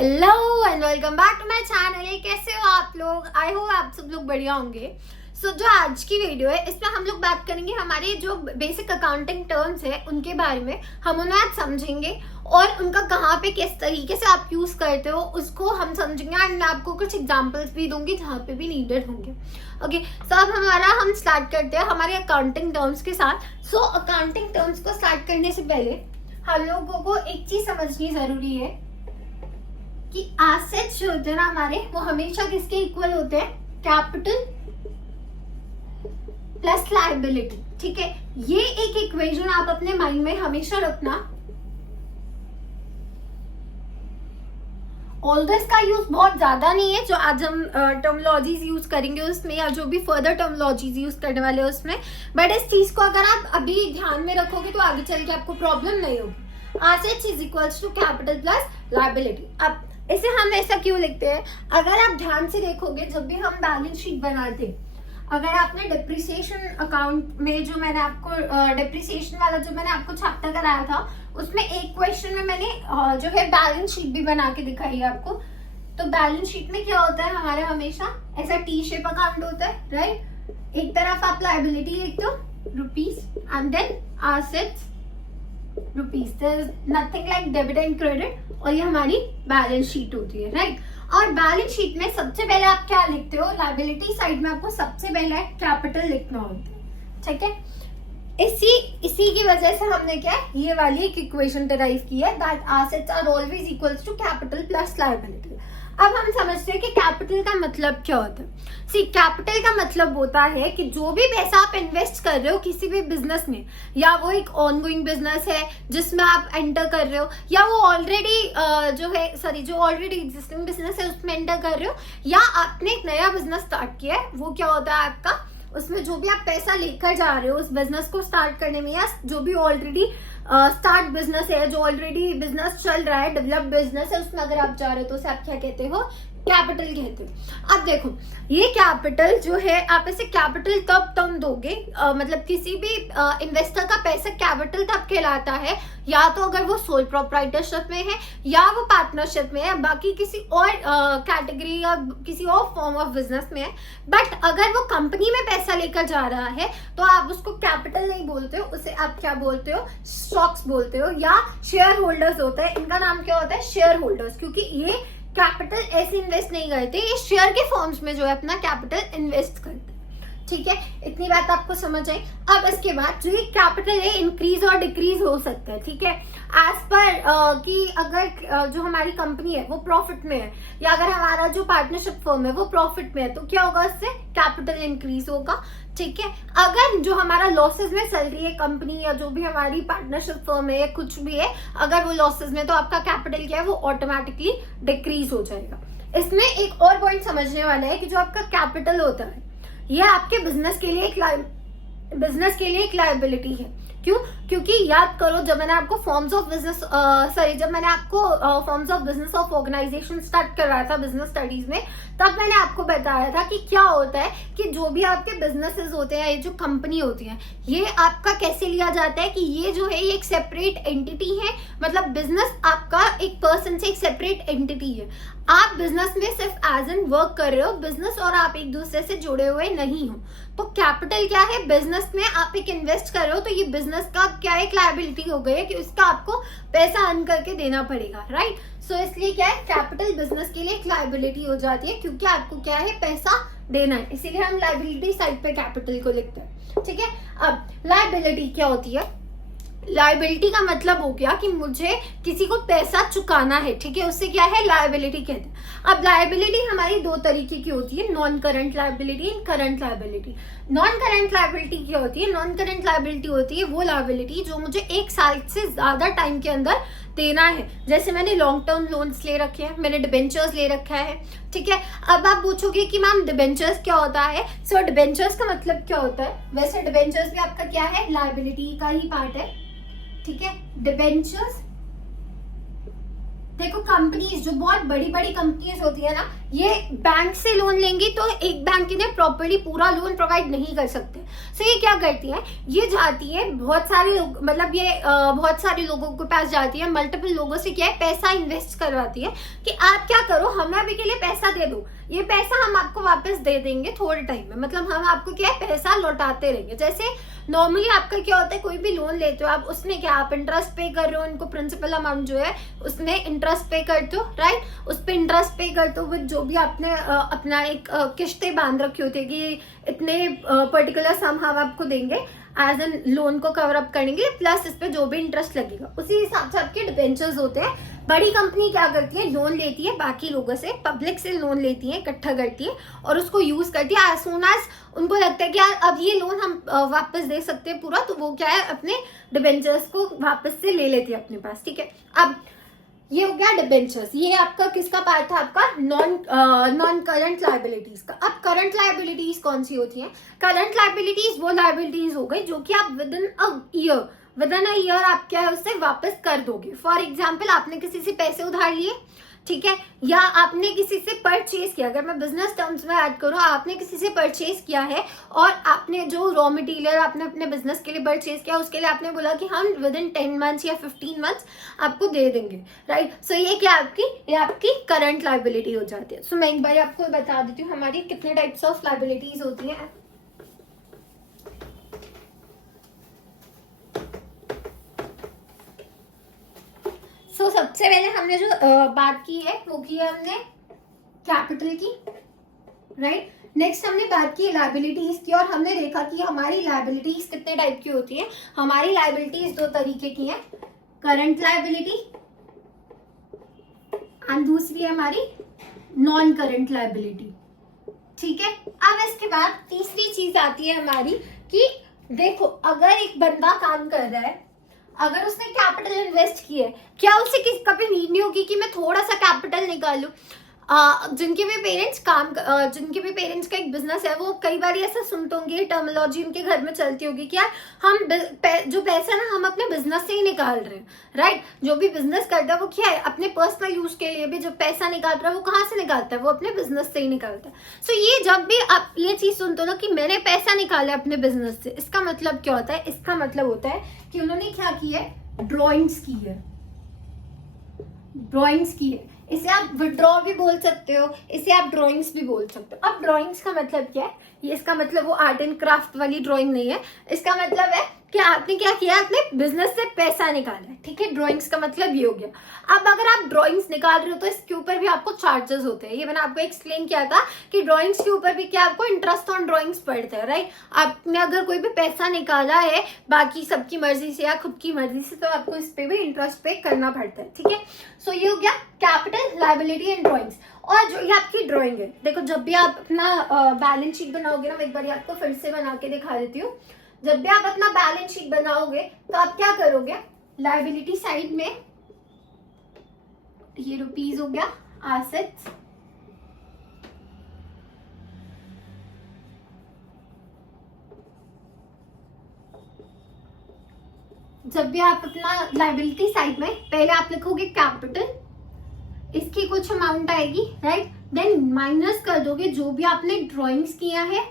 Hello and welcome back to my channel. कैसे हो आप लोग? आई होप आप सब लोग बढ़िया होंगे। जो आज की वीडियो है इसमें हम लोग बात करेंगे हमारे जो बेसिक अकाउंटिंग टर्म्स है उनके बारे में। हम उन्हें आज समझेंगे और उनका कहाँ पे किस तरीके से आप यूज करते हो उसको हम समझेंगे एंड मैं आपको कुछ एग्जांपल्स भी दूंगी जहाँ पे भी नीडेड होंगे। ओके, अब हम स्टार्ट करते हैं हमारे अकाउंटिंग टर्म्स के साथ। अकाउंटिंग टर्म्स को स्टार्ट करने से पहले हम लोगों को एक चीज समझनी जरूरी है कि एसेट्स जो होते हैं ना हमारे, वो हमेशा किसके इक्वल होते हैं? Capital plus liability. ठीक है, ये एक इक्वेशन आप अपने माइंड में हमेशा रखना। ऑल्दो इसका यूज बहुत ज्यादा नहीं है जो आज हम टर्मोलॉजीज यूज करेंगे उसमें, या जो भी फर्दर टर्मोलॉजीज यूज करने वाले हैं उसमें, बट इस चीज को अगर आप अभी ध्यान में रखोगे तो आगे चल के आपको प्रॉब्लम नहीं होगी। Assets is equals to capital plus liability. अब इसे हम ऐसा क्यों लिखते हैं? अगर आप ध्यान से देखोगे जब भी हम बैलेंस शीट बनाते हैं, अगर आपने डिप्रिसिएशन अकाउंट में जो मैंने आपको डिप्रिसिएशन वाला जो मैंने आपको चैप्टर कराया था उसमें एक क्वेश्चन में मैंने जो है बैलेंस शीट भी बना के दिखाई है आपको। तो बैलेंस शीट में क्या होता है हमारे, हमेशा ऐसा टी शेप अकाउंट होता है, राइट? एक तरफ आप लायबिलिटी लिखते हो rupees and then assets rupees, there is nothing like debit and credit, और ये हमारी बैलेंस शीट होती है, राइट? और बैलेंस शीट में सबसे पहले आप क्या लिखते हो? लायबिलिटी साइड में आपको सबसे पहले कैपिटल लिखना होता है, ठीक है? इसी की वजह से हमने क्या है, ये वाली एक इक्वेशन डिराइव की है, that assets are always equals to capital plus liability. अब हम समझते हैं कि कैपिटल का मतलब क्या होता है। सी, कैपिटल का मतलब होता है कि जो भी पैसा आप इन्वेस्ट कर रहे हो किसी भी बिजनेस में, या वो एक ऑनगोइंग बिजनेस है जिसमें आप एंटर कर रहे हो, या वो ऑलरेडी जो ऑलरेडी एग्जिस्टिंग बिजनेस है उसमें एंटर कर रहे हो, या आपने एक नया बिजनेस स्टार्ट किया है, वो क्या होता है आपका, उसमें जो भी आप पैसा लेकर जा रहे हो उस बिजनेस को स्टार्ट करने में, या जो भी ऑलरेडी स्टार्ट बिजनेस है, जो ऑलरेडी बिजनेस चल रहा है, डेवलप बिजनेस है, उसमें अगर आप जा रहे हो तो उसे आप क्या कहते हो? कैपिटल कहते हो। अब देखो, ये कैपिटल जो है आप इसे कैपिटल तब तुम दोगे, मतलब किसी भी इन्वेस्टर का पैसा कैपिटल तब कहलाता है या तो अगर वो सोल प्रोप्राइटरशिप में है, या वो पार्टनरशिप में है, बाकी किसी और कैटेगरी या किसी और फॉर्म ऑफ बिजनेस में है। बट अगर वो कंपनी में पैसा लेकर जा रहा है तो आप उसको कैपिटल नहीं बोलते हो, उसे आप क्या बोलते हो? स्टॉक्स बोलते हो, या शेयर होल्डर्स होता है। इनका नाम क्या होता है? शेयर होल्डर्स, क्योंकि ये कैपिटल ऐसे इन्वेस्ट नहीं करते, ये शेयर के फॉर्म्स में जो है अपना कैपिटल इन्वेस्ट करते हैं, ठीक है? इतनी बात आपको समझ आई। अब इसके बाद जो ये कैपिटल है इंक्रीज और डिक्रीज हो सकता है, ठीक है? एज पर कि अगर जो हमारी कंपनी है वो प्रॉफिट में है, या अगर हमारा जो पार्टनरशिप फर्म है वो प्रॉफिट में है, तो क्या होगा? उससे कैपिटल इंक्रीज होगा, ठीक है? अगर जो हमारा लॉसेस में चल रही है कंपनी, या जो भी हमारी पार्टनरशिप फर्म है या कुछ भी है, अगर वो लॉसेस में, तो आपका कैपिटल क्या है? वो ऑटोमेटिकली डिक्रीज हो जाएगा। इसमें एक और पॉइंट समझने वाला है कि जो आपका कैपिटल होता है ये आपके बिजनेस के लिए एक लायबिलिटी है। क्यों? क्योंकि याद करो जब मैंने आपको forms of business of organization start करवाया था बिजनेस स्टडीज में, तब मैंने आपको बताया था कि क्या होता है कि जो भी आपके बिजनेसेस होते हैं, ये जो कंपनी होती है, ये आपका कैसे लिया जाता है कि ये जो है ये एक सेपरेट एंटिटी है। मतलब बिजनेस आपका एक पर्सन से एक सेपरेट एंटिटी है। आप बिजनेस में सिर्फ एज एन वर्क कर रहे हो, बिजनेस और आप एक दूसरे से जुड़े हुए नहीं हो। तो कैपिटल क्या है? बिजनेस में आप एक इन्वेस्ट कर रहे हो, तो ये बिजनेस का क्या एक लायबिलिटी हो गई है कि उसका आपको पैसा अर्न करके देना पड़ेगा, राइट? सो इसलिए क्या है, कैपिटल बिजनेस के लिए एक लायबिलिटी हो जाती है, क्योंकि आपको क्या है, पैसा देना है, इसीलिए हम लायबिलिटी साइड पे कैपिटल को लिखते हैं, ठीक है? अब लायबिलिटी क्या होती है? लायबिलिटी का मतलब हो गया कि मुझे किसी को पैसा चुकाना है, ठीक है? उससे क्या है, लायबिलिटी कहते हैं। अब लायबिलिटी हमारी दो तरीके की होती है, non current liability and current liability. Non current liability क्या होती है? नॉन करंट लायबिलिटी होती है वो लायबिलिटी जो मुझे 1 साल से ज्यादा टाइम के अंदर देना है। जैसे मैंने लॉन्ग टर्म लोन्स ले रखे हैं, मैंने डिबेंचर्स ले रखा है, ठीक है? अब आप पूछोगे कि मैम डिबेंचर्स क्या होता है? सो डिबेंचर्स का मतलब क्या होता है? वैसे डिबेंचर्स भी आपका क्या है, लायबिलिटी का ही पार्ट है, ठीक है? डिबेंचर्स, देखो कंपनीज जो बहुत बड़ी बड़ी कंपनीज होती है ना, ये बैंक से लोन लेंगी तो एक बैंक इन्हें प्रॉपर्ली पूरा लोन प्रोवाइड नहीं कर सकते। सो ये क्या करती है, ये जाती है बहुत सारे लोग, मतलब ये बहुत सारे लोगों के पास जाती है, मल्टीपल लोगों से क्या है पैसा इन्वेस्ट करवाती है कि आप क्या करो, हमें अभी के लिए पैसा दे दो, ये पैसा हम आपको वापस दे देंगे थोड़े टाइम में, मतलब हम आपको क्या है पैसा लौटाते रहेंगे। जैसे नॉर्मली आपका क्या होता है, कोई भी लोन लेते हो आप, उसमें क्या आप इंटरेस्ट पे कर रहे हो, इनको प्रिंसिपल अमाउंट जो है उसमें इंटरेस्ट पे करते हो, राइट, उस पर इंटरेस्ट पे करते हो विद जो भी आपने अपना एक किस्तें बांध रखी होती है कि इतने पर्टिकुलर सम हम आपको देंगे एज एन लोन को कवर अप करने के लिए, प्लस इस पे जो भी इंटरेस्ट लगेगा उसी हिसाब से आपके डिबेंचर्स होते हैं। बड़ी कंपनी क्या करती है, लोन लेती है बाकी लोगों से, पब्लिक से लोन लेती है, इकट्ठा करती है और उसको यूज करती है। एज सून एज उनको लगता है कि यार अब ये लोन हम वापस दे सकते हैं पूरा, तो वो क्या है अपने डिबेंचर्स को वापस से ले लेती है अपने पास, ठीक है। अब ये हो गया डिबेंचर्स, ये आपका किसका पार्ट था, आपका नॉन करंट लायबिलिटीज का। अब करंट लायबिलिटीज कौन सी होती हैं, करंट लायबिलिटीज वो लायबिलिटीज हो गई जो कि आप विद इन अ ईयर आप क्या है उससे वापस कर दोगे। फॉर एग्जाम्पल आपने किसी से पैसे उधार लिए, ठीक है, या आपने किसी से परचेज किया, अगर मैं बिजनेस टर्म्स में ऐड करूं, आपने किसी से परचेज किया है और आपने जो रॉ मटेरियल आपने अपने बिजनेस के लिए परचेज किया उसके लिए आपने बोला कि हम विद इन 10 मंथ्स या 15 मंथ्स आपको दे देंगे, राइट। सो ये क्या ये आपकी करंट लायबिलिटी हो जाती है। सो मैं एक बार आपको बता देती हूँ हमारी कितने टाइप्स ऑफ लायबिलिटीज होती हैं। तो सबसे पहले हमने जो बात की है वो की है हमने कैपिटल की, राइट। नेक्स्ट हमने बात की लायबिलिटीज की और हमने देखा कि हमारी लायबिलिटीज कितने टाइप की होती हैं। हमारी लायबिलिटीज दो तरीके की हैं, करंट लायबिलिटी एंड दूसरी है हमारी नॉन करंट लायबिलिटी, ठीक है। अब इसके बाद तीसरी चीज आती है हमारी कि देखो अगर एक बंदा काम कर रहा है, अगर उसने कैपिटल इन्वेस्ट किया है, क्या उसे कभी नीड नहीं होगी कि मैं थोड़ा सा कैपिटल निकाल लूं। जिनके भी पेरेंट्स का एक बिजनेस है वो कई बार ऐसा सुनते होंगे, टर्मिनोलॉजी उनके घर में चलती होगी कि यार हम जो पैसा ना हम अपने बिजनेस से ही निकाल रहे हैं, राइट। जो भी बिजनेस करता है वो क्या है अपने पर्सनल यूज के लिए भी जो पैसा निकाल रहा है वो कहाँ से निकालता है, वो अपने बिजनेस से ही निकालता है। सो ये जब भी आप ये चीज सुनते हो ना कि मैंने पैसा निकाला अपने बिजनेस से, इसका मतलब क्या होता है, इसका मतलब होता है कि उन्होंने क्या की है, ड्रॉइंग्स की है, ड्रॉइंग्स की है। इसे आप विड्रॉ भी बोल सकते हो, इसे आप ड्राइंग्स भी बोल सकते हो। अब ड्राइंग्स का मतलब क्या है, ये इसका मतलब वो आर्ट एंड क्राफ्ट वाली ड्राइंग नहीं है, इसका मतलब है कि आपने क्या किया, अपने बिजनेस से पैसा निकाला है, ठीक है। ड्राइंग्स का मतलब ये हो गया। अब अगर आप ड्राइंग्स निकाल रहे हो तो इसके ऊपर भी आपको चार्जेस होते हैं, ये मैंने आपको एक्सप्लेन किया था कि ड्राइंग्स के ऊपर भी क्या आपको इंटरेस्ट ऑन ड्राइंग्स पड़ता है, राइट। आपने अगर कोई भी पैसा निकाला है बाकी सबकी मर्जी से या खुद की मर्जी से तो आपको इस पे भी इंटरेस्ट पे करना पड़ता है, ठीक है। सो ये हो गया कैपिटल, लायबिलिटी एंड ड्राइंग्स। और जो ये आपकी ड्राइंग है, देखो जब भी आप अपना बैलेंस शीट बनाओगे ना, मैं एक बार आपको फिर से बना के दिखा देती हूँ। जब भी आप अपना बैलेंस शीट बनाओगे तो आप क्या करोगे, लायबिलिटी साइड में ये रुपीज हो गया एसेट्स, जब भी आप अपना लायबिलिटी साइड में पहले आप लिखोगे कैपिटल, इसकी कुछ अमाउंट आएगी, राइट, देन माइनस कर दोगे जो भी आपने ड्राइंग्स किया है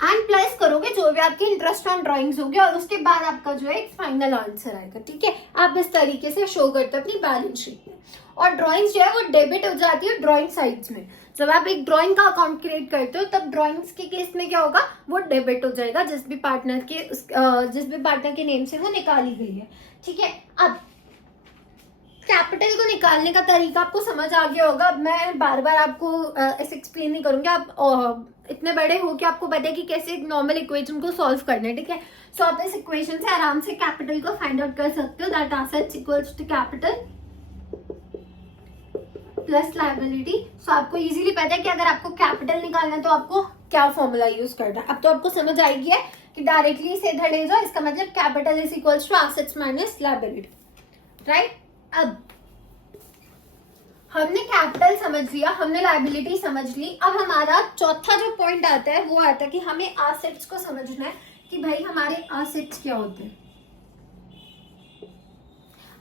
एंड प्लस करोगे जो भी आपके इंटरेस्ट ऑन ड्राइंग्स होंगे और उसके बाद आपका जो है एक फाइनल आंसर आएगा, ठीक है। आप इस तरीके से शो करते हो अपनी बैलेंस शीट में। और ड्राइंग्स जो है वो डेबिट हो जाती है ड्राइंग साइड्स में। जब आप एक ड्राइंग का अकाउंट क्रिएट करते हो तब ड्राइंग्स के केस में क्या होगा, वो डेबिट हो जाएगा जिस भी पार्टनर के नेम से वो निकाली गई है, ठीक है। अब कैपिटल को निकालने का तरीका आपको समझ आ गया होगा। अब मैं बार बार आपको ऐसे एक्सप्लेन नहीं करूंगी, आप इतने बड़े हो कि आपको पता है कि कैसे एक नॉर्मल इक्वेशन को सॉल्व करना है, ठीक है। सो आप इस इक्वेशन से आराम से कैपिटल को फाइंड आउट कर सकते हो, that assets equals to capital plus liability. So आपको इजीली पता है कि अगर आपको कैपिटल निकालना है तो आपको क्या फॉर्मूला यूज करना है। अब तो आपको समझ आएगी है कि डायरेक्टली इसे इधर ले जाओ, इसका मतलब capital is equals to assets minus liability, right. अब हमने कैपिटल समझ लिया, हमने लायबिलिटी समझ ली। अब हमारा चौथा जो पॉइंट आता है वो आता है कि हमें एसेट्स को समझना है कि भाई हमारे एसेट्स क्या होते हैं।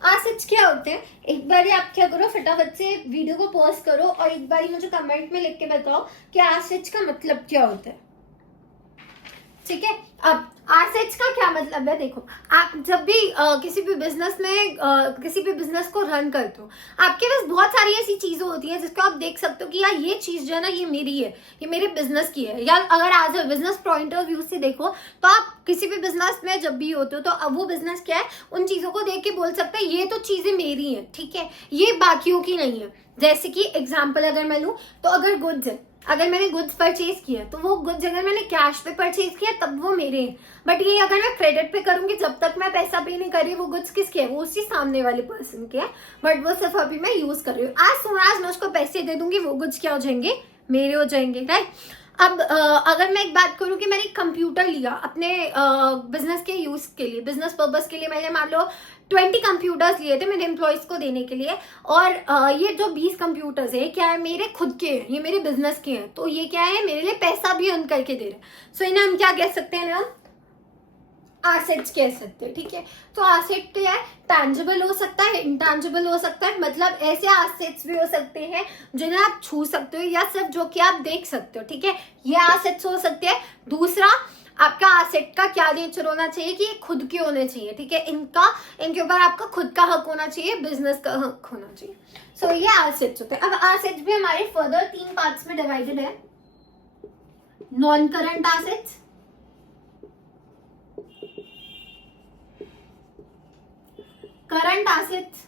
एसेट्स क्या होते हैं, एक बार आप क्या करो, फटाफट से वीडियो को पॉज करो और एक बार मुझे कमेंट में लिख के बताओ कि एसेट्स का मतलब क्या होता है। ठीक है, अब एसेट्स का क्या मतलब है, देखो आप जब भी किसी भी बिजनेस में किसी भी बिजनेस को रन करते हो, आपके पास बहुत सारी ऐसी चीजें होती हैं जिसको आप देख सकते हो कि यार ये चीज जो है ना ये मेरी है, ये मेरे बिजनेस की है। या अगर as a business point of view से देखो तो आप किसी भी बिजनेस में जब भी होते हो तो अब वो बिजनेस क्या है, उन चीजों को देख के बोल सकते हैं ये तो चीजें मेरी हैं, ठीक है, ये बाकियों की नहीं है। जैसे कि एग्जाम्पल अगर मैं लूँ तो अगर गुड्स है, अगर मैंने गुड्स परचेज किया तो वो गुड्स अगर मैंने कैश पे परचेज किया तब वो मेरे हैं, बट ये अगर मैं क्रेडिट पे करूंगी जब तक मैं पैसा पे नहीं कर रही, वो गुड्स किसके है, वो उसी सामने वाले पर्सन के है, बट वो सिर्फ अभी मैं यूज कर रही हूँ। एज सून एज मैं उसको पैसे दे दूंगी वो गुड्स क्या हो जाएंगे, मेरे हो जाएंगे, राइट। अब अगर मैं एक बात करूं कि मैंने कंप्यूटर लिया अपने बिजनेस के यूज के लिए, बिजनेस पर्पस के लिए, मैंने मान लो 20 कंप्यूटर्स लिए थे मेरे एम्प्लॉयज को देने के लिए, और ये जो 20 कंप्यूटर्स है क्या है, मेरे खुद के हैं, ये मेरे बिजनेस के हैं, तो ये क्या है, मेरे लिए पैसा भी अर्न करके दे रहे हैं। सो इन्हें हम क्या कह सकते हैं, हम एसेट्स कह सकते हैं, ठीक है। तो एसेट क्या है, टैंजिबल हो सकता है, इंटैंजिबल हो सकता है, मतलब ऐसे एसेट्स भी हो सकते हैं जिन्हें आप छू सकते हो या सिर्फ जो कि आप देख सकते हो, ठीक है, ये एसेट्स हो सकते हैं। दूसरा, आपका एसेट का क्या नेचर होना चाहिए कि ये खुद के होने चाहिए, ठीक है, इनके ऊपर आपका खुद का हक होना चाहिए, बिजनेस का हक होना चाहिए। सो ये एसेट्स होते हैं। अब एसेट्स भी हमारे फर्दर 3 पार्ट्स में डिवाइडेड है, non current assets, current assets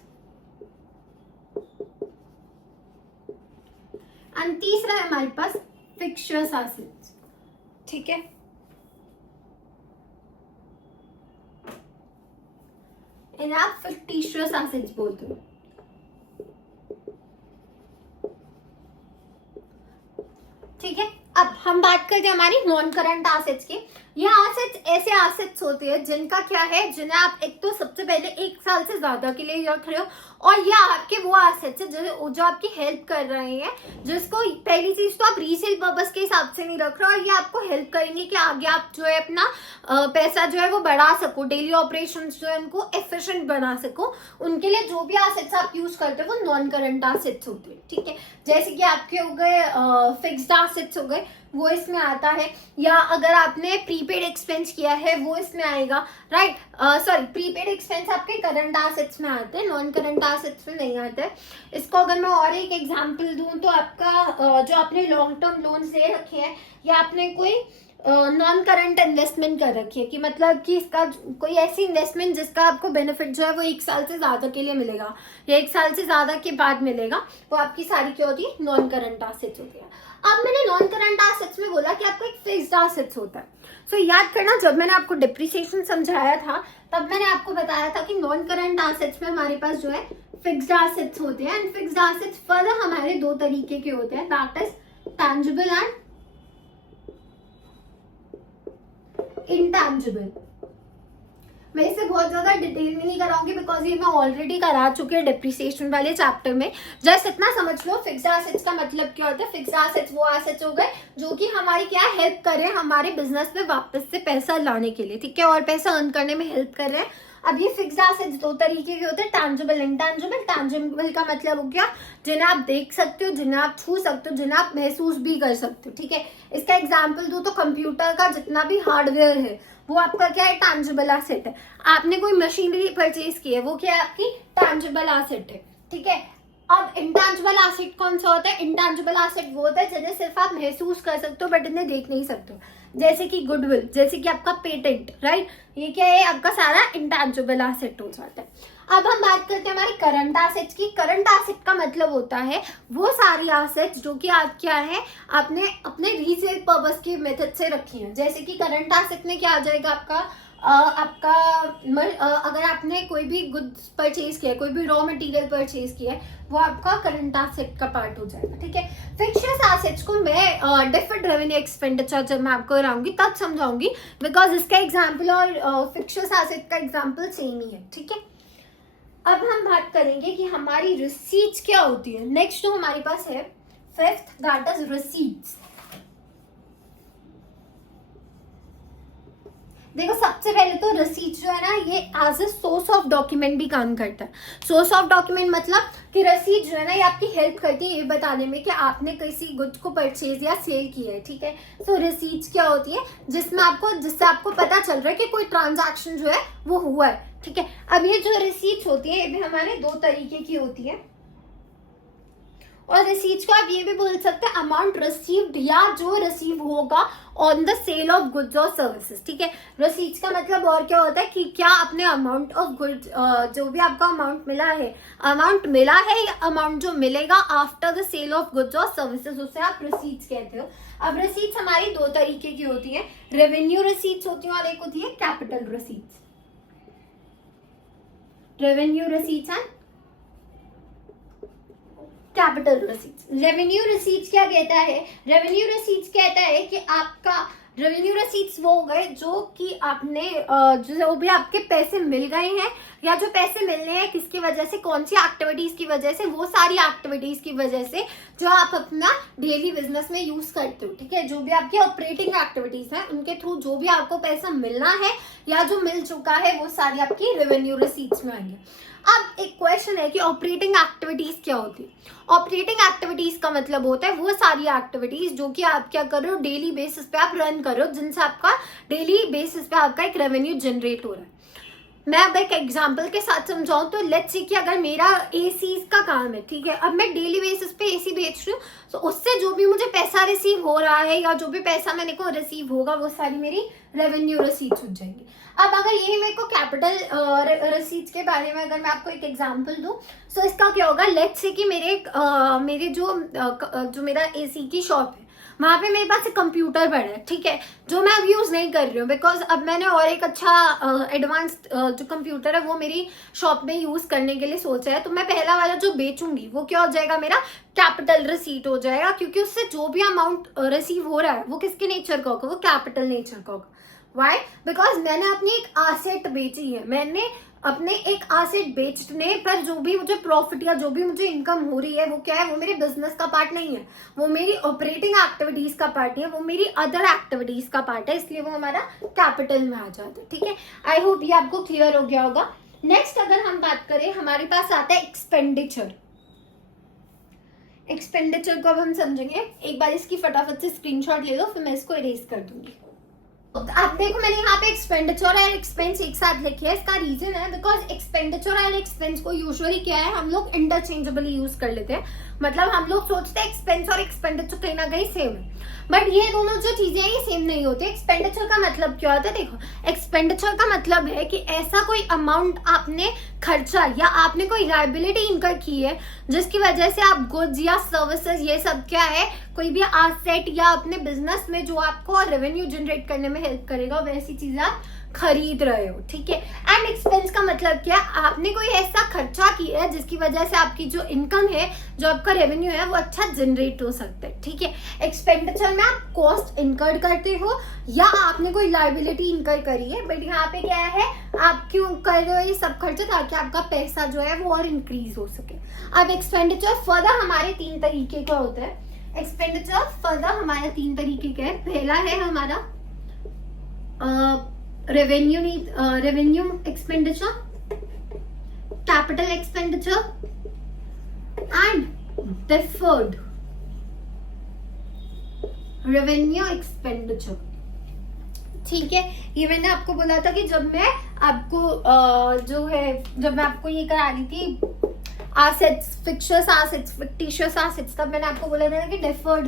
and तीसरा है हमारे पास फिक्स्चर्स एसेट्स, ठीक है। इन्हें आप फिक्टिशियस एसेट्स बोलते हो, ठीक है। अब हम बात करते हैं हमारी नॉन करंट एसेट्स की। ये एसेट्स ऐसे एसेट्स होते हैं जिनका क्या है, जिन्हें आप एक तो सबसे पहले 1 साल से ज्यादा के लिए रख रहे हो, और ये आपके वो एसेट्स है जो आपकी हेल्प कर रहे हैं, जिसको पहली चीज तो आप रीसेल पर्पस के हिसाब से नहीं रख रहे हो, और ये आपको हेल्प करेंगे कि आगे आप जो है अपना पैसा जो है वो बढ़ा सको, डेली ऑपरेशन जो है उनको एफिशिएंट बना सको। उनके लिए जो भी एसेट्स आप यूज करते हो वो नॉन करंट एसेट्स होते हैं, ठीक है। जैसे कि आपके हो गए फिक्स्ड एसेट्स हो गए, वो इसमें आता है, या अगर आपने प्रीपेड एक्सपेंस किया है वो इसमें आएगा, राइट। सॉरी, प्रीपेड एक्सपेंस आपके करंट एसेट्स में आते हैं, नॉन करंट एसेट्स में नहीं आते हैं। इसको अगर मैं और एक एग्जांपल दूं तो आपका जो आपने लॉन्ग टर्म लोन्स ले रखे हैं, या आपने कोई नॉन करंट इन्वेस्टमेंट कर रखी है, कि मतलब कि इसका कोई ऐसी इन्वेस्टमेंट जिसका आपको बेनिफिट जो है वो 1 साल से ज्यादा के लिए मिलेगा या 1 साल से ज्यादा के बाद मिलेगा, वो आपकी सारी क्या होती है, नॉन करंट एसेट्स होती है। अब मैंने नॉन करंट एसेट्स में बोला कि आपको एक फिक्स्ड एसेट्स होता है। सो याद करना, जब मैंने आपको डिप्रिसिएशन समझाया था तब मैंने आपको बताया था कि नॉन करंट एसेट्स में हमारे पास जो है फिक्स्ड एसेट्स होते हैं, एंड फिक्स्ड एसेट्स फर्दर हमारे 2 तरीके के होते हैं, that is tangible and intangible. मैं इसे बहुत ज्यादा डिटेल में नहीं कराऊंगी बिकॉज ये मैं ऑलरेडी करा चुकी हूँ डिप्रिसिएशन वाले चैप्टर में। जस्ट इतना समझ लो फिक्स्ड एसेट्स का मतलब क्या होता है। फिक्स्ड एसेट्स वो एसेट्स हो गए जो कि हमारी क्या हेल्प कर रहे हैं हमारे बिजनेस में वापस से पैसा लाने के लिए, ठीक है, और पैसा अर्न करने में हेल्प कर रहे हैं। अब ये फिक्स्ड एसेट्स 2 तरीके के होते हैं, टैंजिबल, इंटैंजिबल। टैंजिबल का मतलब हो गया जिन्हें आप देख सकते हो, जिन्हें आप छू सकते हो, जिन्हें आप महसूस भी कर सकते हो, ठीक है। इसका एग्जाम्पल दूं तो कंप्यूटर का जितना भी हार्डवेयर है वो आपका क्या है, टैंजिबल एसेट है। आपने कोई मशीनरी परचेज की है वो क्या है, आपकी टैंजिबल एसेट है, ठीक है। अब इंटैंजिबल एसेट कौन सा होता है? इंटैंजिबल एसेट वो होता है जिन्हें सिर्फ आप महसूस कर सकते हो बट इन्हें देख नहीं सकते हो, जैसे कि गुडविल, जैसे कि आपका पेटेंट, राइट। ये क्या है, आपका सारा इंटैंजिबल एसेट हो जाता है। अब हम बात करते हैं हमारे करंट एसेट्स की। करंट एसेट का मतलब होता है वो सारी एसेट्स जो कि आप क्या है, आपने अपने रीसेल पर्पस के मेथड से रखी हैं। जैसे कि करंट एसेट में क्या आ जाएगा आपका अगर आपने कोई भी गुड्स परचेज किया, कोई भी रॉ मटेरियल परचेज किया है, वो आपका करंट एसेट का पार्ट हो जाएगा, ठीक है। फिक्स्ड एसेट्स को मैं डिफर्ड रेवेन्यू एक्सपेंडिचर जब मैं आपको कराऊंगी तब समझाऊंगी, बिकॉज इसका एग्जाम्पल और फिक्स्ड एसेट का एग्जाम्पल सेम ही है, ठीक है। अब हम बात करेंगे कि हमारी रिसीट्स क्या होती है। नेक्स्ट जो हमारे पास है फिफ्थ, दैट इज रिसीट्स। देखो सबसे पहले तो रसीद जो है ना ये as a source of document भी काम करता है। सोर्स ऑफ डॉक्यूमेंट मतलब कि रसीद जो है ना ये आपकी हेल्प करती है ये बताने में कि आपने किसी गुड्स को परचेज या सेल किया है, ठीक है। सो रसीद क्या होती है, जिससे आपको पता चल रहा है कि कोई ट्रांजैक्शन जो है वो हुआ है, ठीक है। अब ये जो रसीद होती है ये भी हमारे दो तरीके की होती है, और रिसीट्स को आप ये भी बोल सकते हैं अमाउंट रिसीव्ड या जो रिसीव होगा on the sale of goods और सर्विसेज, ठीक है। रिसीट्स का मतलब और क्या होता है कि क्या आपने अमाउंट ऑफ गुड्स, जो भी आपका अमाउंट मिला है या अमाउंट जो मिलेगा after the sale of goods और सर्विसेज, उसे आप रिसीट्स कहते हो। अब रिसीट्स हमारी दो तरीके की होती है, रेवेन्यू रिसीट्स होती है और एक होती है capital receipts. Revenue receipts and capital receipts. Revenue receipts क्या कहता है, रेवेन्यू रिसीट्स कहता है कि आपका रेवेन्यू रिसीट्स वो हो गए जो कि आपने जो भी आपके पैसे मिल गए हैं या जो पैसे मिलने हैं किसकी वजह से, कौन सी एक्टिविटीज की वजह से, वो सारी एक्टिविटीज की वजह से जो आप अपना डेली बिजनेस में यूज करते हो, ठीक है। जो भी आपकी ऑपरेटिंग एक्टिविटीज हैं उनके थ्रू जो भी आपको पैसा मिलना है या जो मिल चुका है वो सारी आपकी रेवेन्यू रिसीट्स में आएंगे। अब एक क्वेश्चन है कि ऑपरेटिंग एक्टिविटीज क्या होती है। ऑपरेटिंग एक्टिविटीज का मतलब होता है वो सारी एक्टिविटीज जो कि आप क्या कर रहे हो, डेली बेसिस पे आप रन कर रहे हो, जिनसे आपका डेली बेसिस पे आपका एक रेवेन्यू जनरेट हो रहा है। मैं अब एक एग्जांपल के साथ समझाऊं तो लेट्स सी कि अगर मेरा एसी का काम है, ठीक है, अब मैं डेली बेसिस पे एसी बेच रही हूँ, तो उससे जो भी मुझे पैसा रिसीव हो रहा है या जो भी पैसा मैंने को रिसीव होगा वो सारी मेरी रेवेन्यू रिसीट्स हो जाएंगी। अब अगर यही मेरे को कैपिटल रिसीट्स के बारे में अगर मैं आपको एक एग्जांपल दूं, तो इसका क्या होगा, लेट्स से कि मेरे जो मेरा एसी की शॉप है वहां पे मेरे पास एक कंप्यूटर पड़ा है, ठीक है, जो मैं अब यूज नहीं कर रही हूँ बिकॉज अब मैंने और एक अच्छा एडवांस्ड जो कंप्यूटर है वो मेरी शॉप में यूज करने के लिए सोचा है। तो मैं पहला वाला जो बेचूंगी वो क्या हो जाएगा, मेरा कैपिटल रिसीट हो जाएगा, क्योंकि उससे जो भी अमाउंट रिसीव हो रहा है वो किसके नेचर का होगा, वो कैपिटल नेचर का होगा। वाई, बिकॉज मैंने अपनी एक एसेट बेची है, मैंने अपने एक एसेट बेचने पर जो भी मुझे प्रॉफिट या जो भी मुझे इनकम हो रही है वो क्या है, वो मेरे बिजनेस का पार्ट नहीं है, वो मेरी ऑपरेटिंग एक्टिविटीज का पार्ट नहीं है, वो मेरी अदर एक्टिविटीज का पार्ट है, इसलिए वो हमारा कैपिटल में आ जाता है, ठीक है। आई होप ये आपको क्लियर हो गया होगा। नेक्स्ट अगर हम बात करें, हमारे पास आता है एक्सपेंडिचर। एक्सपेंडिचर को अब हम समझेंगे, एक बार इसकी फटाफट से स्क्रीनशॉट ले लो फिर मैं इसको इरेज कर दूंगी। आप देखो मैंने यहाँ पे एक्सपेंडिचर और एक्सपेंस एक साथ लिखे है, इसका रीजन है बिकॉज एक्सपेंडिचर और एक्सपेंस को यूजुअली क्या है हम लोग इंटरचेंजेबली यूज कर लेते हैं, मतलब हम लोग सोचते हैं एक्सपेंस और एक्सपेंडिचर कहीं ना कहीं सेम है, बट ये दोनों जो चीजें हैं ये सेम नहीं होती। एक्सपेंडिचर का मतलब क्या होता है, देखो एक्सपेंडिचर का मतलब है कि ऐसा कोई अमाउंट आपने खर्चा या आपने कोई लायबिलिटी इनकर की है जिसकी वजह से आप गुड्स या सर्विसेज ये सब क्या है, कोई भी एसेट या अपने बिजनेस में जो आपको रेवेन्यू जनरेट करने में हेल्प करेगा वैसी चीजें आप खरीद रहे हो, ठीक है। एंड एक्सपेंस का मतलब क्या, आपने कोई ऐसा खर्चा किया है जिसकी वजह से आपकी जो इनकम है, जो आपका रेवेन्यू है वो अच्छा जनरेट हो सकता है, ठीक है। एक्सपेंडिचर में आप कॉस्ट इनकर करते हो या आपने कोई लायबिलिटी इनकर करी है, बट यहाँ पे क्या है आप क्यों कर रहे हो ये सब खर्चा, ताकि आपका पैसा जो है वो और इंक्रीज हो सके। अब एक्सपेंडिचर फर्दर हमारे 3 तरीके का होता है। एक्सपेंडिचर फर्दर हमारे 3 तरीके का है। पहला है हमारा revenue expenditure, capital expenditure and deferred revenue expenditure, ठीक है। ये मैंने आपको बोला था कि जब मैं आपको जब मैं आपको ये करा रही थी assets, fixtures assets, fictitious assets, तब मैंने आपको बोला था कि डिफर्ड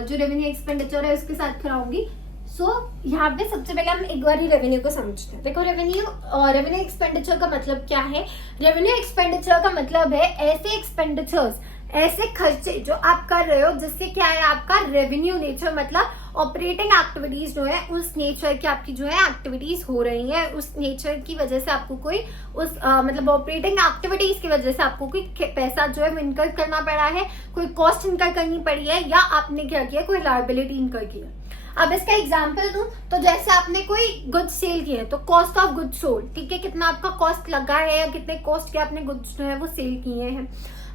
जो रेवेन्यू एक्सपेंडिचर है उसके साथ कराऊंगी। सो यहाँ पे सबसे पहले हम एक बार ही रेवेन्यू को समझते हैं। देखो रेवेन्यू एक्सपेंडिचर का मतलब क्या है, रेवेन्यू एक्सपेंडिचर का मतलब है ऐसे एक्सपेंडिचर्स, ऐसे खर्चे जो आप कर रहे हो जिससे क्या है आपका रेवेन्यू नेचर, मतलब ऑपरेटिंग एक्टिविटीज जो है उस नेचर की आपकी जो है एक्टिविटीज हो रही है, उस नेचर की वजह से आपको कोई मतलब ऑपरेटिंग एक्टिविटीज की वजह से आपको कोई पैसा जो है वो इनकर करना पड़ा है, कोई कॉस्ट इनकर करनी पड़ी है, या आपने क्या किया कोई लायबिलिटी इनकर किया। अब इसका एग्जांपल दूं तो जैसे आपने कोई गुड्स सेल किए तो कॉस्ट ऑफ गुड्स सोल्ड, ठीक है, कितना आपका कॉस्ट लगा है या कितने कॉस्ट के आपने गुड्स जो है वो सेल किए हैं।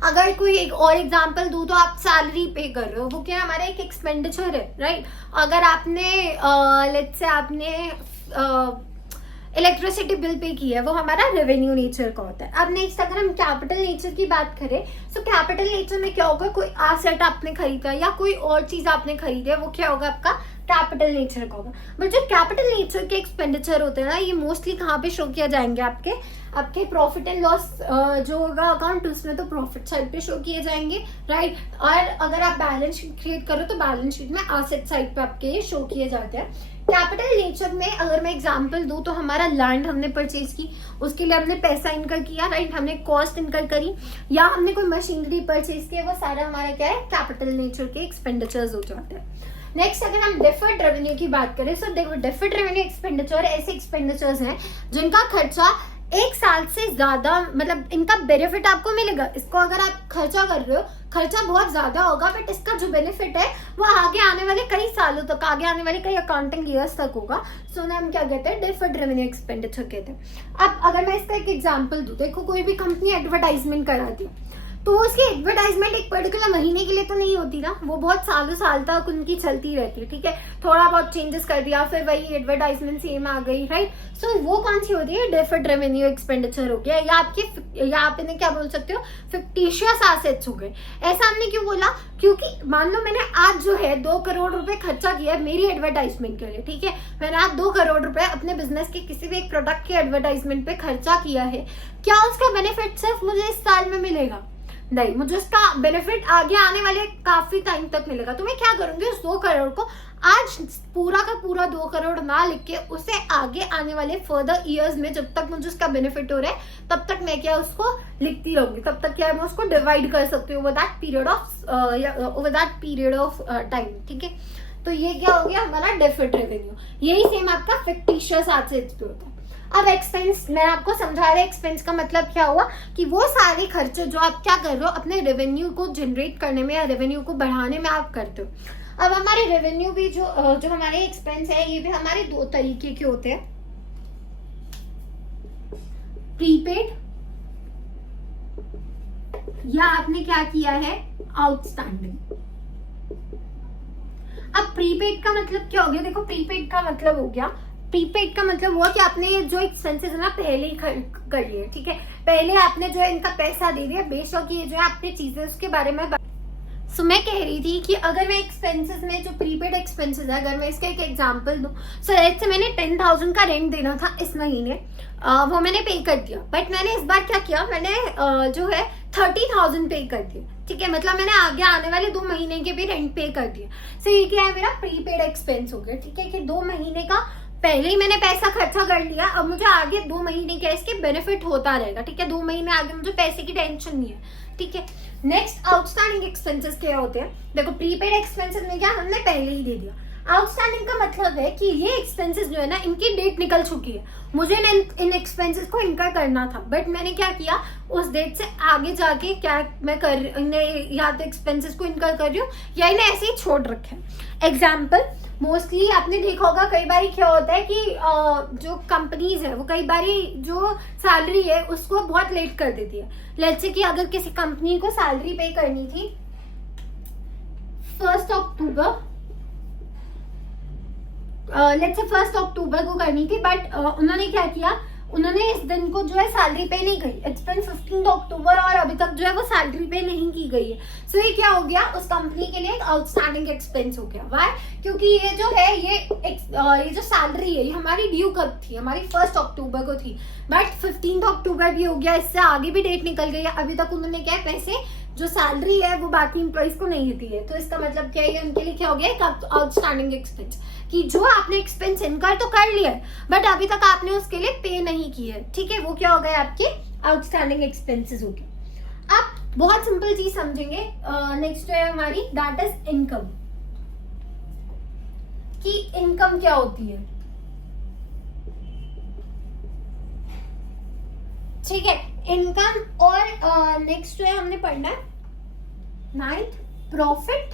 अगर कोई एक और एग्जांपल दूं तो आप सैलरी पे कर रहे हो, वो क्या हमारा एक एक्सपेंडिचर है, राइट। अगर आपने लेट्स से आपने इलेक्ट्रिसिटी बिल पे किया है, वो हमारा रेवेन्यू नेचर का होता है। अब नेक्स्ट अगर हम कैपिटल नेचर की बात करें, तो कैपिटल नेचर में क्या होगा, कोई एसेट आपने खरीदा या कोई और चीज आपने खरीदी है, वो क्या होगा आपका कैपिटल नेचर का होगा। बट जो कैपिटल नेचर के एक्सपेंडिचर होते हैं ना, ये मोस्टली कहाँ पे शो किया जाएंगे, आपके प्रॉफिट एंड लॉस जो होगा अकाउंट, उसमें तो प्रॉफिट साइड पे शो किए जाएंगे, राइट। और अगर आप बैलेंस शीट क्रिएट करो तो बैलेंस शीट में एसेट साइड पे आपके ये शो किए जाते हैं। कैपिटल नेचर में अगर मैं एग्जांपल दूं तो हमारा लैंड हमने परचेज की, उसके लिए हमने पैसा इनकर किया, राइट, हमने कॉस्ट इनकर करी, या हमने कोई मशीनरी परचेज की, वो सारा हमारा क्या है, कैपिटल नेचर के एक्सपेंडिचर्स हो जाते हैं। नेक्स्ट अगर हम डिफर्ड रेवेन्यू की बात करें, सो देखो डिफर्ड रेवेन्यू एक्सपेंडिचर ऐसे एक्सपेंडिचर्स हैं जिनका खर्चा 1 साल से ज्यादा, मतलब इनका बेनिफिट आपको मिलेगा। इसको अगर आप खर्चा कर रहे हो, खर्चा बहुत ज्यादा होगा, बट इसका जो बेनिफिट है वो आगे आने वाले कई सालों तक, आगे आने वाले कई अकाउंटिंग ईयर्स तक होगा। सो ना हम क्या कहते हैं, डिफर्ड रेवेन्यू एक्सपेंडिचर कहते हैं। अब अगर मैं इसका एक एग्जांपल दूं, देखो कोई भी कंपनी एडवर्टाइजमेंट कराती है, तो उसकी एडवर्टाइजमेंट एक पर्टिकुलर महीने के लिए तो नहीं होती ना, वो बहुत सालों साल तक उनकी चलती रहती है, ठीक है। थोड़ा बहुत चेंजेस कर दिया, फिर वही एडवर्टाइजमेंट सेम आ गई, राइट। सो वो कौन सी होती है, डिफर्ड रेवेन्यू एक्सपेंडिचर हो गया, या आप इन्हें क्या बोल सकते हो, फिक्टिशियस एसेट्स हो गए। ऐसा हमने क्यों बोला, क्योंकि मान लो मैंने आज जो है 2 करोड़ रुपए खर्चा किया है मेरी एडवर्टाइजमेंट के लिए, ठीक है। मैंने आज 2 करोड़ रुपए अपने बिजनेस के किसी भी एक प्रोडक्ट के एडवर्टाइजमेंट पे खर्चा किया है, क्या उसका बेनिफिट सिर्फ मुझे इस साल में मिलेगा, नहीं, मुझे उसका बेनिफिट आगे आने वाले काफी टाइम तक मिलेगा। तो मैं क्या करूंगी, उस 2 करोड़ को आज पूरा का पूरा 2 करोड़ ना लिख के उसे आगे आने वाले फर्दर ईयर्स में, जब तक मुझे उसका बेनिफिट हो रहा है तब तक मैं क्या उसको लिखती रहूंगी, तब तक क्या मैं उसको डिवाइड कर सकती हूँ over that period of time, ठीक है। तो ये क्या हो गया हमारा डिफर्ड रेवेन्यू। यही सेम आपका फिक्टिशियस एसेट्स पे होता है। अब एक्सपेंस मैं आपको समझा रहा, एक्सपेंस का मतलब क्या हुआ कि वो सारे खर्चे जो आप क्या कर रहे हो अपने रेवेन्यू को जनरेट करने में या रेवेन्यू को बढ़ाने में आप करते हो। अब हमारे रेवेन्यू भी जो हमारे एक्सपेंस है, ये भी हमारे 2 तरीके के होते हैं, प्रीपेड या आपने क्या किया है, आउटस्टैंडिंग। अब प्रीपेड का मतलब क्या हो गया, देखो प्रीपेड का मतलब हो गया, प्रीपेड का मतलब हुआ कि आपने जो एक्सपेंसेस है ना पहले ही कर लिए, ठीक है, पहले आपने जो है इनका पैसा दे दिया, बेशक ये जो है आपने चीजें उसके बारे में। सो मैं कह रही थी कि अगर मैं एक्सपेंसेस में जो प्रीपेड एक्सपेंसेस है, अगर मैं इसका एक एग्जांपल दूं, सो लेट्स से मैंने 10,000 का रेंट देना था इस महीने, वो मैंने पे कर दिया, बट मैंने इस बार क्या किया, मैंने जो है 30,000 पे कर दिया, ठीक है, मतलब मैंने आगे आने वाले 2 महीने के भी रेंट पे कर दिया। सो ये क्या है, मेरा प्रीपेड एक्सपेंस हो गया, ठीक है, कि 2 महीने का पहले ही मैंने पैसा खर्चा कर लिया, अब मुझे आगे 2 महीने क्या इसके बेनिफिट होता रहेगा, ठीक है, 2 महीने आगे मुझे पैसे की टेंशन नहीं है, ठीक है। नेक्स्ट आउटस्टैंडिंग एक्सपेंसेस क्या होते हैं, देखो प्रीपेड एक्सपेंसेस में क्या हमने पहले ही दे दिया, आउटस्टैंडिंग का मतलब है कि ये एक्सपेंसेस जो है ना इनकी डेट निकल चुकी है, मुझे इन एक्सपेंसेस को इनकर करना था, बट मैंने क्या किया उस डेट से आगे जाके क्या मैं या तो एक्सपेंसेस को इनकर कर रही हूँ या इन्हें ऐसे ही छोड़ रखे। एग्जाम्पल, मोस्टली आपने देखा होगा कई बार क्या होता है कि जो कंपनीज है वो कई बार जो सैलरी है उसको बहुत लेट कर देती है। लेट्स से कि अगर किसी कंपनी को सैलरी पे करनी थी 1 अक्टूबर, लेट्स से 1 अक्टूबर को करनी थी, बट उन्होंने क्या किया, उन्होंने इस दिन को जो है सैलरी पे नहीं गई, इट्स बिन 15 अक्टूबर और अभी तक जो है वो सैलरी पे नहीं की गई है। सो ये क्या हो गया, उस कंपनी के लिए एक आउटस्टैंडिंग एक्सपेंस हो गया। व्हाई, क्योंकि ये जो है ये जो सैलरी है ये हमारी ड्यू कब थी, हमारी 1 अक्टूबर को थी, बट 15 अक्टूबर भी हो गया, इससे आगे भी डेट निकल गई है, अभी तक उन्होंने क्या है पैसे जो सैलरी है वो बाकी एम्प्लॉइज को नहीं दी है। तो इसका मतलब क्या है, उनके लिए क्या हो गया, एक आउटस्टैंडिंग एक्सपेंस, कि जो आपने एक्सपेंस इनकर तो कर लिया है बट अभी तक आपने उसके लिए पे नहीं किया है, ठीक है, वो क्या हो गया, आपके आउटस्टैंडिंग एक्सपेंसेस हो गए। अब बहुत सिंपल चीज समझेंगे, नेक्स्ट है हमारी दैट इज इनकम, कि इनकम क्या होती है, ठीक है, इनकम। और नेक्स्ट जो है हमने पढ़ना है 9th प्रॉफिट,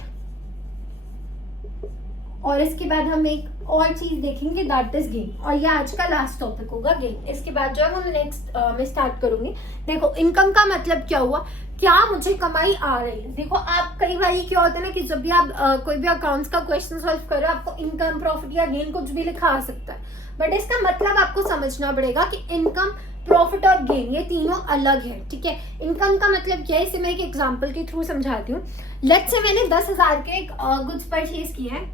और इसके बाद हम एक और चीज देखेंगे दैट इज गेन, और ये आज का लास्ट टॉपिक होगा गेन। इसके बाद जो है हम नेक्स्ट में स्टार्ट करूंगी। देखो इनकम का मतलब क्या हुआ, क्या मुझे कमाई आ रही है। देखो आप कई बार क्या होता है ना कि जब भी आप कोई भी अकाउंट्स का क्वेश्चन सॉल्व करो आपको इनकम प्रॉफिट या गेन कुछ भी लिखा आ सकता है, बट इसका मतलब आपको समझना पड़ेगा कि इनकम, प्रॉफिट और गेन ये तीनों अलग है, ठीक है। इनकम का मतलब क्या है, इसे मैं एक एग्जांपल के थ्रू समझाती हूँ। लेट्स से मैंने 10,000 के गुड्स परचेज किए हैं,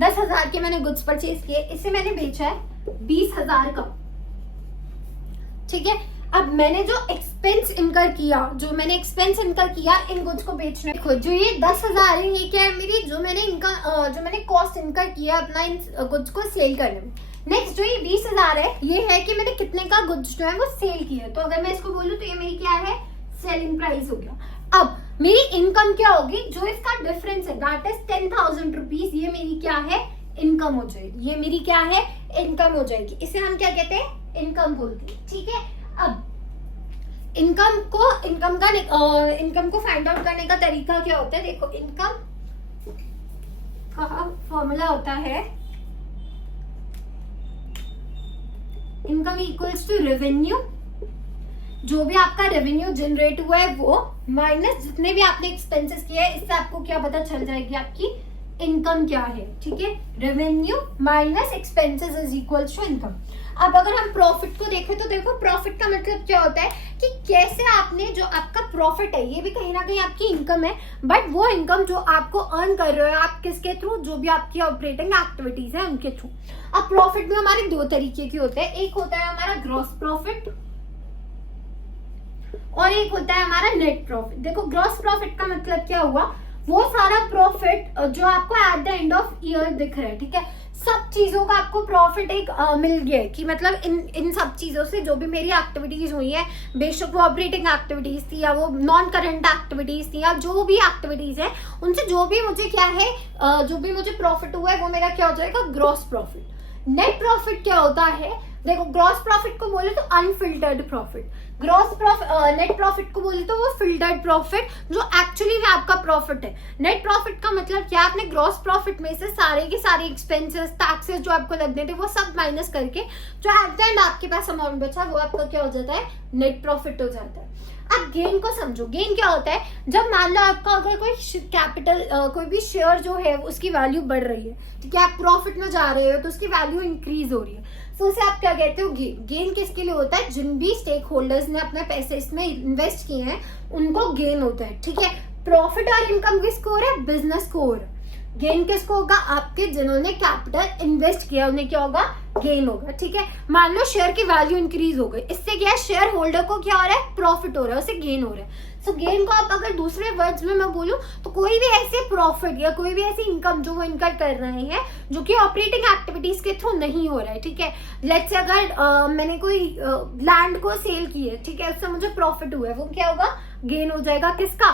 10,000 के मैंने गुड्स परचेज किए, इसे मैंने बेचा है 20,000 का, ठीक है। अब मैंने जो एक्सपेंस इनकर किया, इन गुड्स को बेचने, देखो जो ये 10,000 है ये क्या है मेरी, जो मैंने कॉस्ट इनकर किया अपना इन गुड्स को सेल करने में। नेक्स्ट जो ये 20,000 है, ये है कि मैंने कितने का गुड्स जो है वो सेल किया। तो अगर मैं इसको बोलूँ तो ये मेरी क्या है, सेलिंग प्राइस हो गया। अब मेरी इनकम क्या होगी, जो इसका डिफरेंस है दैट इज 10,000 रुपीज, ये मेरी क्या है, इनकम हो जाएगी। ये मेरी क्या है, इनकम हो जाएगी। इसे हम क्या कहते हैं, इनकम बोलते हैं, ठीक है। अब इनकम को फाइंड आउट करने का तरीका क्या होता है, देखो इनकम का फॉर्मूला होता है इनकम इक्वल्स टू रेवेन्यू, जो भी आपका रेवेन्यू जनरेट हुआ है वो माइनस जितने भी आपने एक्सपेंसेस किए हैं। इससे आपको क्या पता चल जाएगी आपकी इनकम क्या है, ठीक है। Revenue minus expenses is equals to income. अब अगर हम प्रॉफिट को देखें तो देखो प्रॉफिट का मतलब क्या होता है कि कैसे आपने जो आपका प्रॉफिट है, ये भी कहीं ना कहीं आपकी इनकम है, बट वो इनकम जो आपको अर्न कर रहे हो आप किसके थ्रू, जो भी आपकी ऑपरेटिंग एक्टिविटीज है उनके थ्रू। अब प्रॉफिट में हमारे दो तरीके के होते हैं, एक होता है हमारा ग्रॉस प्रॉफिट और एक होता है हमारा नेट प्रॉफिट। देखो ग्रॉस प्रॉफिट का मतलब क्या हुआ, वो सारा प्रॉफिट जो आपको at the end of year दिख रहा है, ठीक है। सब चीजों का आपको प्रॉफिट एक मिल गया है कि मतलब इन सब चीजों से जो भी मेरी एक्टिविटीज हुई है, बेशक वो ऑपरेटिंग एक्टिविटीज थी या वो नॉन करंट एक्टिविटीज थी या जो भी एक्टिविटीज है, उनसे जो भी मुझे क्या है, जो भी मुझे प्रॉफिट हुआ है वो मेरा क्या हो जाएगा, ग्रॉस प्रॉफिट। नेट प्रॉफिट क्या होता है, देखो ग्रॉस प्रॉफिट को बोले तो अनफिल्टर्ड प्रॉफिट, नेट प्रॉफिट को बोले तो वो फिल्टर्ड प्रॉफिट जो एक्चुअली में आपका प्रॉफिट है। नेट प्रॉफिट का मतलब क्या, आपने ग्रॉस प्रॉफिट में से सारे के सारे एक्सपेंसेस, टैक्सेस जो आपको लगने थे वो सब माइनस करके जो एट द एंड आपके पास अमाउंट बचा वो आपका क्या हो जाता है, नेट प्रॉफिट हो जाता है। अब गेन को समझो, गेन क्या होता है, जब मान लो आपका अगर कोई कैपिटल कोई भी शेयर जो है उसकी वैल्यू बढ़ रही है, ठीक है, आप प्रॉफिट में जा रहे हो तो उसकी वैल्यू इंक्रीज हो रही है, तो उसे आप क्या कहते हो, गेन। गेन किसके लिए होता है, जिन भी स्टेक होल्डर्स ने अपने पैसे इसमें इन्वेस्ट किए हैं उनको गेन होता है, ठीक है। प्रॉफिट और इनकम किसको हो रहा है, बिजनेस को हो रहा है। गेन किसको होगा, आपके जिन्होंने कैपिटल इन्वेस्ट किया उन्हें क्या होगा, गेन होगा, ठीक है। मान लो शेयर की वैल्यू इंक्रीज हो गई, इससे क्या है, शेयर होल्डर को क्या हो रहा है, प्रॉफिट हो रहा है, उसे गेन हो रहा है। सो गेन को आप अगर दूसरे वर्ड्स में मैं बोलूं तो कोई भी ऐसे प्रॉफिट या कोई भी ऐसी इनकम जो वो इनकर कर रहे हैं जो कि ऑपरेटिंग एक्टिविटीज के थ्रू नहीं हो रहा है, ठीक है। लेट्स से अगर मैंने कोई लैंड को सेल की है, ठीक है, उससे मुझे प्रॉफिट हुआ है, वो क्या होगा, गेन हो जाएगा। किसका,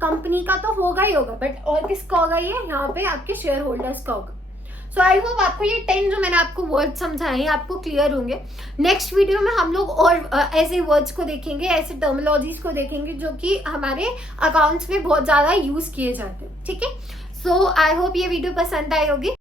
कंपनी का तो होगा ही होगा, बट और किसका होगा, ये यहाँ पे आपके शेयर होल्डर्स का होगा। सो आई होप आपको ये 10 जो मैंने आपको वर्ड समझाए हैं आपको क्लियर होंगे। नेक्स्ट वीडियो में हम लोग और ऐसे वर्ड्स को देखेंगे, ऐसे टर्मिनोलॉजीज को देखेंगे जो कि हमारे अकाउंट्स में बहुत ज्यादा यूज किए जाते हैं, ठीक है। सो आई होप ये वीडियो पसंद आई होगी।